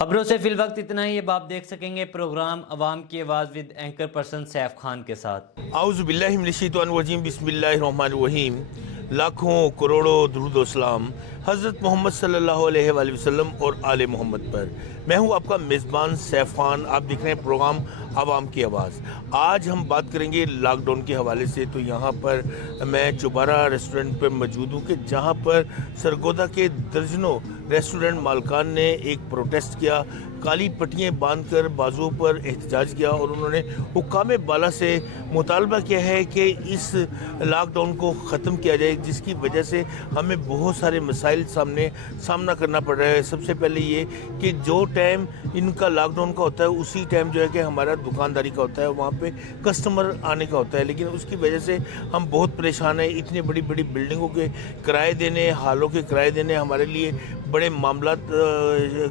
خبروں سے فی الوقت اتنا ہی. اب آپ دیکھ سکیں گے پروگرام عوام کی آواز with anchor person Saif Khan کے ساتھ. اعوذ باللہ من الشیطان الرجیم. بسم اللہ الرحمن الرحیم. لاکھوں کروڑوں درود و سلام حضرت محمد صلی اللہ علیہ وآلہ وسلم اور آل محمد پر. میں ہوں آپ کا میزبان سیف خان. آپ دیکھ رہے ہیں پروگرام عوام کی آواز. آج ہم بات کریں گے لاک ڈاؤن کے حوالے سے. تو یہاں پر میں چوبارہ ریسٹورنٹ پر موجود ہوں کہ جہاں پر سرگودا کے درجنوں ریسٹورنٹ مالکان نے ایک پروٹیسٹ کیا, کالی پٹیاں باندھ کر بازوؤں پر احتجاج کیا اور انہوں نے حکام بالا سے مطالبہ کیا ہے کہ اس لاک ڈاؤن کو ختم کیا جائے, جس کی وجہ سے ہمیں بہت سارے مسائل سامنا کرنا پڑ رہا ہے. سب سے پہلے یہ کہ جو ٹائم ان کا لاک ڈاؤن کا ہوتا ہے اسی ٹائم جو ہے کہ ہمارا دکانداری کا ہوتا ہے, وہاں پہ کسٹمر آنے کا ہوتا ہے, لیکن اس کی وجہ سے ہم بہت پریشان ہیں. اتنی بڑی بڑی بلڈنگوں کے کرائے دینے, ہالوں کے کرائے دینے ہمارے لیے بڑے معاملات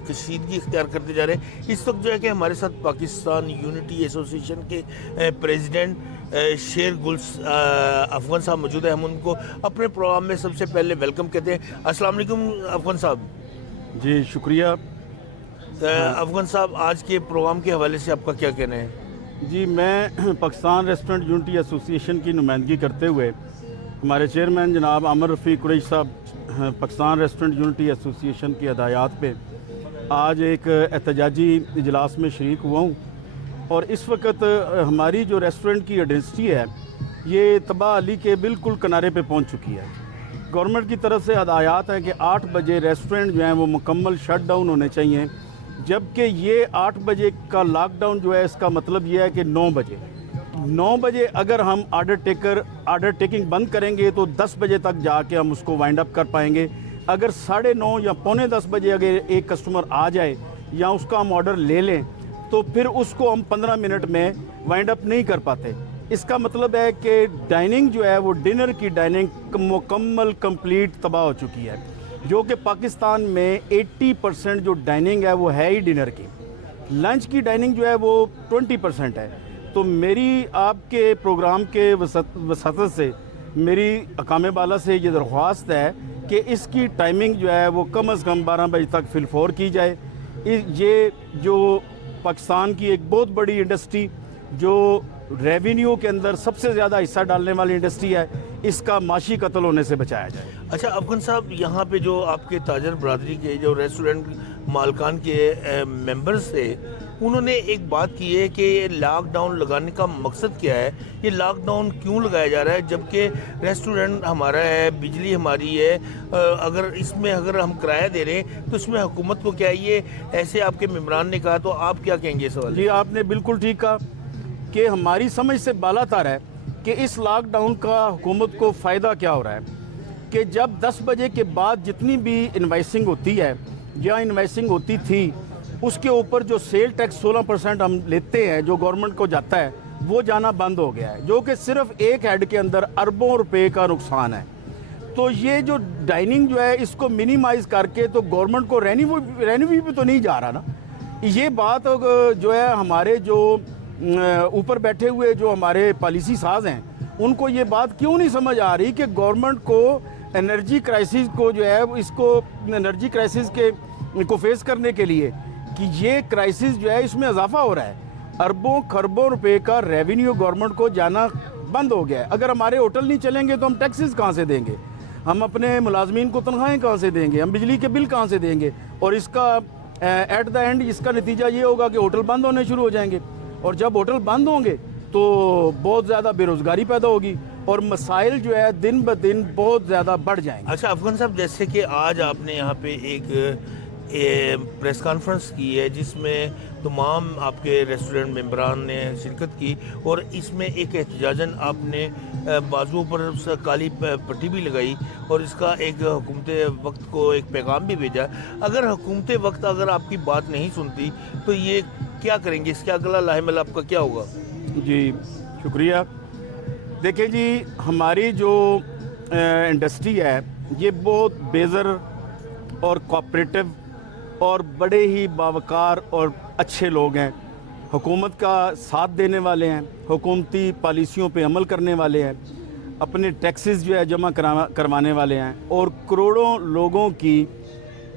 کشیدگی اختیار کرتے جا رہے ہیں. اس وقت جو ہے کہ ہمارے ساتھ پاکستان یونٹی ایسوسی ایشن کے پریزیڈنٹ شیر گل افغان صاحب موجود ہیں. ہم ان کو اپنے پروگرام میں سب سے پہلے ویلکم کہتے ہیں. السلام علیکم افغان صاحب. جی شکریہ. افغان صاحب, آج کے پروگرام کے حوالے سے آپ کا کیا کہنا ہے؟ جی میں پاکستان ریسٹورنٹ یونٹی ایسوسی ایشن کی نمائندگی کرتے ہوئے ہمارے چیئرمین جناب عامر رفیق قریشی صاحب پاکستان ریسٹورنٹ یونٹی ایسوسی ایشن کی ہدایات پہ آج ایک احتجاجی اجلاس میں شریک ہوا ہوں. اور اس وقت ہماری جو ریسٹورنٹ کی انڈسٹری ہے یہ تباہ علی کے بالکل کنارے پہ پہنچ چکی ہے. گورنمنٹ کی طرف سے ہدایات ہیں کہ 8 بجے ریسٹورنٹ جو ہیں وہ مکمل شٹ ڈاؤن ہونے چاہیے, جبکہ یہ 8 بجے کا لاک ڈاؤن جو ہے اس کا مطلب یہ ہے کہ 9 بجے اگر ہم آرڈر ٹیکنگ بند کریں گے تو 10 بجے تک جا کے ہم اس کو وائنڈ اپ کر پائیں گے. اگر 9:30 یا 9:45 بجے اگر ایک کسٹمر آ جائے یا اس کا ہم آرڈر لے لیں تو پھر اس کو ہم 15 منٹ میں وائنڈ اپ نہیں کر پاتے. اس کا مطلب ہے کہ ڈائننگ جو ہے وہ ڈنر کی ڈائننگ مکمل کمپلیٹ تباہ ہو چکی ہے, جو کہ پاکستان میں 80% جو ڈائننگ ہے وہ ہے ہی ڈنر کی. لنچ کی ڈائننگ جو ہے وہ 20% ہے. تو میری آپ کے پروگرام کے وساطت سے میری حکام بالا سے یہ درخواست ہے کہ اس کی ٹائمنگ جو ہے وہ کم از کم 12 بجے تک فی الفور کی جائے. یہ جو پاکستان کی ایک بہت بڑی انڈسٹری جو ریونیو کے اندر سب سے زیادہ حصہ ڈالنے والی انڈسٹری ہے, اس کا معاشی قتل ہونے سے بچایا جائے. اچھا افغان صاحب, یہاں پہ جو آپ کے تاجر برادری کے جو ریسٹورنٹ مالکان کے ممبرز تھے انہوں نے ایک بات کی ہے کہ لاک ڈاؤن لگانے کا مقصد کیا ہے, یہ لاک ڈاؤن کیوں لگایا جا رہا ہے جبکہ ریسٹورنٹ ہمارا ہے, بجلی ہماری ہے, اگر ہم کرایہ دے رہے ہیں تو اس میں حکومت کو کیا ہے؟ یہ ایسے آپ کے ممبران نے کہا, تو آپ کیا کہیں گے اس سوال؟ جی آپ نے بالکل ٹھیک کہا کہ ہماری سمجھ سے بالا تر ہے کہ اس لاک ڈاؤن کا حکومت کو فائدہ کیا ہو رہا ہے کہ جب 10 بجے کے بعد جتنی بھی انوائسنگ ہوتی ہے یا انوائسنگ ہوتی تھی اس کے اوپر جو سیل ٹیکس 16% ہم لیتے ہیں جو گورنمنٹ کو جاتا ہے وہ جانا بند ہو گیا ہے, جو کہ صرف ایک ہیڈ کے اندر اربوں روپے کا نقصان ہے. تو یہ جو ڈائننگ جو ہے اس کو منیمائز کر کے تو گورنمنٹ کو رینیو بھی تو نہیں جا رہا نا. یہ بات جو ہے ہمارے جو اوپر بیٹھے ہوئے جو ہمارے پالیسی ساز ہیں ان کو یہ بات کیوں نہیں سمجھ آ رہی کہ گورنمنٹ کو انرجی کرائسس کو جو ہے اس کو انرجی کرائسس کو فیس کرنے کے لیے کہ یہ کرائسس جو ہے اس میں اضافہ ہو رہا ہے. اربوں خربوں روپے کا ریونیو گورنمنٹ کو جانا بند ہو گیا ہے. اگر ہمارے ہوٹل نہیں چلیں گے تو ہم ٹیکسز کہاں سے دیں گے, ہم اپنے ملازمین کو تنخواہیں کہاں سے دیں گے, ہم بجلی کے بل کہاں سے دیں گے, اور اس کا ایٹ دا اینڈ اس کا نتیجہ یہ ہوگا کہ ہوٹل بند ہونے شروع ہو جائیں گے, اور جب ہوٹل بند ہوں گے تو بہت زیادہ بے روزگاری پیدا ہوگی اور مسائل جو ہے دن بدن بہت زیادہ بڑھ جائیں گے. اچھا افغان صاحب, جیسے کہ آج آپ نے یہاں پہ ایک پریس کانفرنس کی ہے جس میں تمام آپ کے ریسٹورنٹ ممبران نے شرکت کی, اور اس میں ایک احتجاجاً آپ نے بازوؤں پر کالی پٹی بھی لگائی اور اس کا ایک حکومت وقت کو ایک پیغام بھی بھیجا. اگر حکومت وقت اگر آپ کی بات نہیں سنتی تو یہ کیا کریں گے, اس کے اگلا لاحمل آپ کا کیا ہوگا؟ جی شکریہ. دیکھیں جی ہماری جو انڈسٹری ہے یہ بہت بیزر اور کوآپریٹو اور بڑے ہی باوقار اور اچھے لوگ ہیں, حکومت کا ساتھ دینے والے ہیں, حکومتی پالیسیوں پہ عمل کرنے والے ہیں, اپنے ٹیکسز جو ہے جمع کروانے والے ہیں, اور کروڑوں لوگوں کی